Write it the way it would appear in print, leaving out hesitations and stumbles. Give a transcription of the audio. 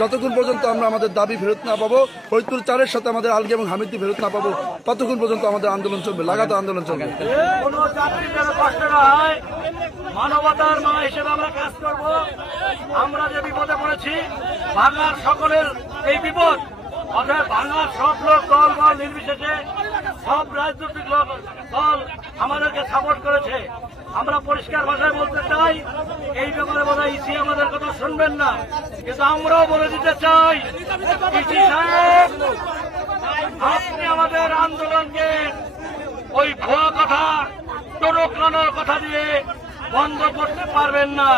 যতক্ষণ পর্যন্ত আমরা আমাদের দাবি ফেরত না পাবো, ফরিদপুর 4-এর সাথে আমাদের আলগী এবং হামিদটি ফেরত না পাবো, ততক্ষণ পর্যন্ত আমাদের আন্দোলন চলবে, লাগাতার আন্দোলন চলবে। কোনো যাত্রী যেন কষ্ট না হয়, মানবতার মা হিসেবে আমরা কাজ করব। আমরা যে বিপদে পড়েছি, বাংলার সকলের এই বিপদ, অর্থাৎ বাংলার সব লোক দল বল নির্বিশেষে সব রাজনৈতিক দল আমাদেরকে সাপোর্ট করেছে। আমরা পরিষ্কার ভাষায় বলতে চাই, এই ব্যাপারে বোধ হয় ইসি আমাদের কথা শুনবেন না, কিন্তু আমরাও বলে দিতে চাই, ইসি সাহেব আপনি আমাদের আন্দোলনকে ওই ভুয়া কথা, টোরকানোর কথা দিয়ে বন্ধ করতে পারবেন না।